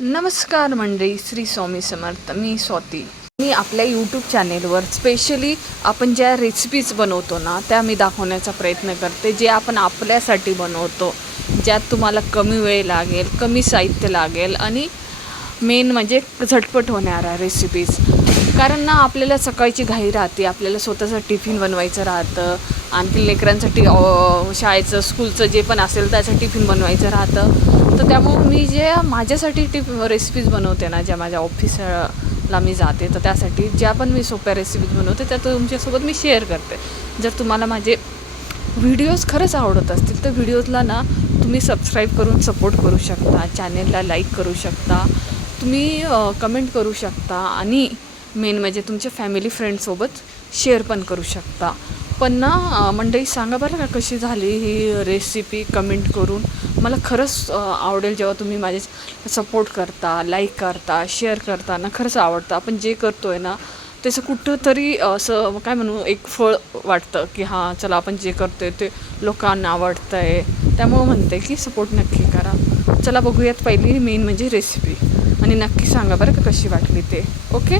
नमस्कार मंडळी श्री स्वामी समर्थ मी स्वाती. मी आपल्या यूट्यूब चॅनेलवर स्पेशली आपण ज्या रेसिपीज बनवतो ना त्या मी दाखवण्याचा प्रयत्न करते जे आपण आपल्यासाठी बनवतो ज्यात तुम्हाला कमी वेळ लागेल कमी साहित्य लागेल आणि मेन म्हणजे झटपट होणाऱ्या रेसिपीज कारण ना आपल्याला सकाळची घाई राहते आपल्याला स्वतःचं टिफिन बनवायचं राहतं आणखी लेकरांसाठी शाळेचं स्कूलचं जे पण असेल त्याचं टिफिन बनवायचं राहतं. तर त्यामुळं मी जे माझ्यासाठी टिप रेसिपीज बनवते ना ज्या माझ्या ऑफिसला मी जाते तर त्यासाठी ज्या पण मी सोप्या रेसिपीज बनवते त्या तुमच्यासोबत मी शेअर करते. जर तुम्हाला माझे व्हिडिओज खरंच आवडत असतील तर व्हिडिओजला ना तुम्ही सबस्क्राईब करून सपोर्ट करू शकता चॅनेलला लाईक करू शकता तुम्ही कमेंट करू शकता आणि मेन म्हणजे तुमच्या फॅमिली फ्रेंडसोबत शेअर पण करू शकता. पण ना मंडई मंडळी सांगा बरं का कशी झाली ही रेसिपी कमेंट करून? मला खरंच आवडेल जेव्हा तुम्ही माझे सपोर्ट करता लाईक करता शेअर करता ना खरंच आवडतं. आपण जे करतो आहे ना त्याचं कुठंतरी असं काय म्हणू एक फळ वाटतं की हां चला आपण जे करतो आहे ते लोकांना आवडतं आहे त्यामुळं म्हणते की सपोर्ट नक्की करा. चला बघूयात पहिली मेन म्हणजे रेसिपी आणि नक्की सांगा बरं का कशी वाटली ते. ओके